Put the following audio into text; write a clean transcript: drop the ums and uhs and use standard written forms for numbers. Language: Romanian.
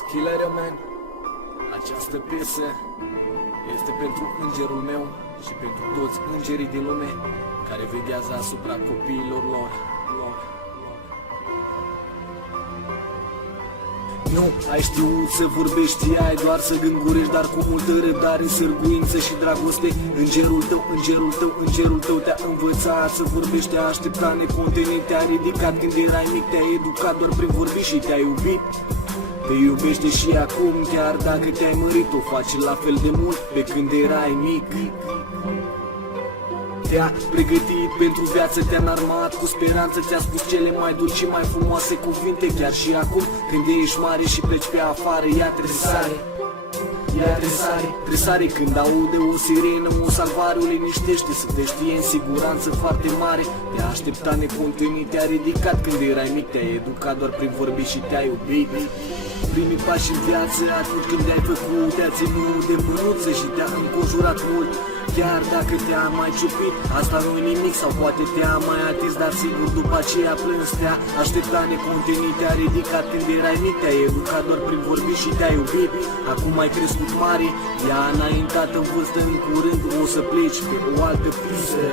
Skillerea, man. Această piesă este pentru îngerul meu și pentru toți îngerii din lume care veghează asupra copiilor lor. Nu ai știut să vorbești, ai doar să gângurești, dar cu multă răbdare, sârguință și dragoste. Îngerul tău te-a învățat să vorbești, te-a așteptat necontenit, te-a ridicat când erai mic, te-a educat doar prin vorbi și te-a iubit. Te iubește și acum, chiar dacă te-ai mărit, o face la fel de mult pe când erai mic. Te-a pregătit pentru viață, te-a înarmat cu speranță, ți-a spus cele mai dulci și mai frumoase cuvinte. Chiar și acum, când ești mare și pleci pe afară, ea tresare când aude o sirenă, un salvare o liniștește, să te știe în siguranță foarte mare. Te-a așteptat necontenit, te-a ridicat când erai mic, te-a educat doar prin vorbi și te-a iubit. Primii pași în viață, atunci când te-ai făcut, te-a ținut de mânuță și te-a înconjurat mult. Chiar dacă te-a mai ciupit, asta nu-i nimic, sau poate te-a mai atins, dar sigur după aceea plâns. Te-a așteptat necontenit, te-a ridicat când erai mic, te-a educat doar prin vorbi și te-a iubit. Acum ai crescut mare, ea a înaintat în vârstă, în curând o să pleci pe o altă pistă.